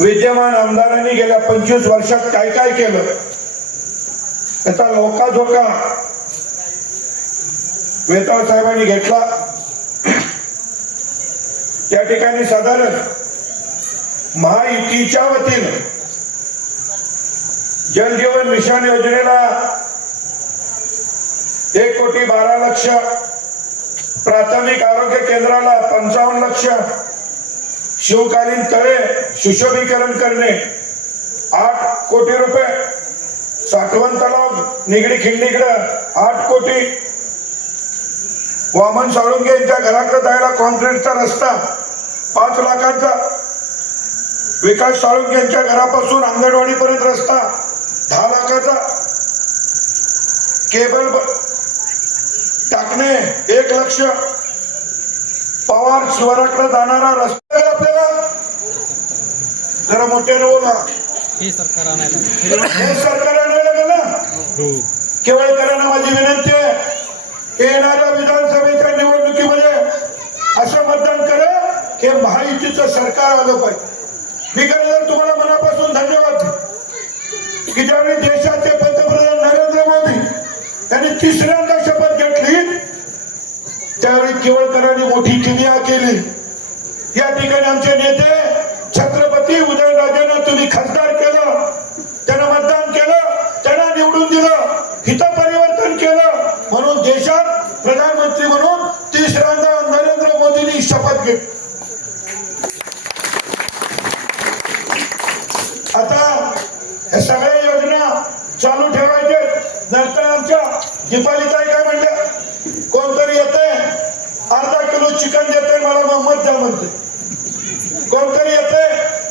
विद्यमान आमदारांनी गेल्या पंचवीस वर्षात काय काय केलं? त्याचा लोकाझोका वेताळ साहेबांनी घेतला. त्या ठिकाणी साधारण महायुतीच्या वतीनं जलजीवन मिशन योजनेला एक कोटी बारा लक्ष प्राथमिक आरोग्य केंद्राला पंचावन्न लक्ष शिवकालीन तळे सुशोभीकरण करणे. आठ कोटी रुपये. साठवण तलाव निगडी खिंडीकडं. आठ कोटी. वामन साळुंगे यांच्या घराकडे जायला कॉन्क्रीटचा रस्ता. पाच लाखांचा. विकास साळुंगे यांच्या घरापासून अंगणवाडीपर्यंत रस्ता. दहा लाखाचा. केबल ब- टाकणे एक लक्ष. पवार शिवाराकडे जाणारा रस्ता आपल्याला. जरा मोठ्याने बोला. हे सरकार आणायला. हे सरकार आणायला गेलं? केवळकरांना माझी विनंती आहे की येणाऱ्या विधानसभेच्या निवडणुकीमध्ये असं मतदान करा की महायुतीचं सरकार आलं पाहिजे. मी खरं तुम्हाला मनापासून धन्यवाद. की ज्यावेळी देशाचे पंतप्रधान नरेंद्र मोदी यांनी तिसऱ्यांदा केवळकरांनी मोठी किनिया केली. या ठिकाणी आमचे नेते छत्रपती उदयनराजेंना तुम्ही खासदार केलं त्यांना मतदान केलं त्यांना निवडून दिलं हित परिवर्तन केलं. म्हणून देशात प्रधानमंत्री म्हणून तिसऱ्यांदा नरेंद्र मोदींनी शपथ घेतली. आता या सगळ्या योजना चालू ठेवायचे नंतर आमच्या दीपालीताई काय अर्धा किलो चिकन देते मला मग मत द्या म्हणते कोणतरी येते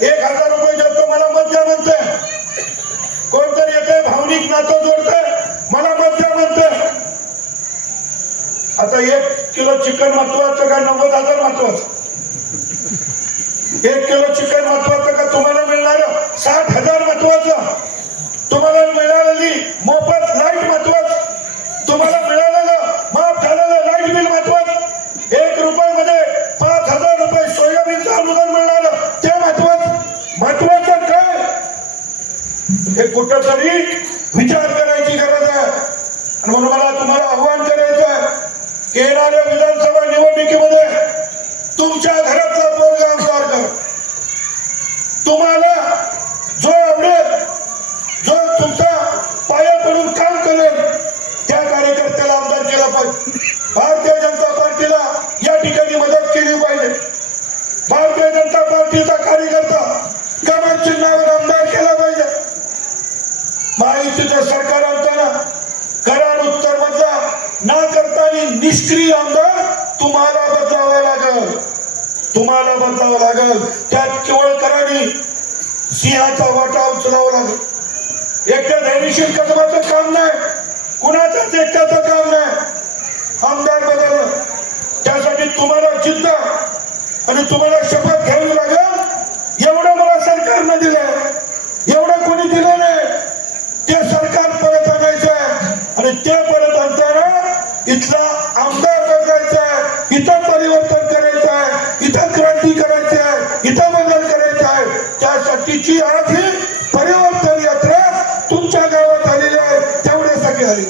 एक हजार रुपये देतो मला मत द्या म्हणते कोणतरी येते भावनिक नातं जोडते मला मत द्या म्हणते आता एक किलो चिकन महत्वाचं का नव्वद हजार महत्वाचं. एक किलो चिकन महत्वाचं का तुम्हाला मिळणार? साठ हजार महत्वाचं तुम्हाला मिळालेली मोफत लाइट महत्वाचं तुम्हाला मिळालेलं माफ झालेलं लाइट बिल महत्वाचं एक रुपयामध्ये पाच हजार रुपये सोयाबीनचं अनुदान मिळणार ते महत्वाचं महत्वाचं काय हे कुठंतरी विचार करायची गरज आहे. आणि म्हणून मला तुम्हाला आव्हान करायचं आहे की येणाऱ्या विधानसभा निवडणुकीमध्ये तुमच्या घरातला पोरगा आमदार करा तुम्हाला जो आवडेल जो तुमचा पाया पडून काम करेल त्या कार्यकर्त्याला आमदार केला पाहिजे भारतीय जनता पार्टीला या ठिकाणी मदत केली पाहिजे भारतीय जनता पार्टीचा कार्यकर्ता कमल चिन्हावर आमदार केला पाहिजे महायुतीचं सरकार आणताना कराड उत्तर मधला ना करताना निष्क्रिय आमदार तुम्हाला बदलावं लागल. तुम्हाला बदलावं लागल. त्यात केवळकरांनी सिंहाचा वाटा उचलावा लागल. एकट्या धैर्यशील कदमाचं काम नाही. कुणाचंच एकट्याचं काम नाही. आमदार बदलणं त्यासाठी तुम्हाला जिद्द आणि तुम्हाला शपथ घ्यावी लागल. एवढं मला सरकारनं दिलंय. एवढं कोणी दिलं नाही. ते सरकार परत आणायचं आहे आणि ते परत आणताना इथला इथं क्रांती करायची आहे इथं मंगल करायचं आहे. त्यासाठीची आज ही परिवर्तन यात्रा तुमच्या गावात आलेली आहे तेवढ्यासाठी आली.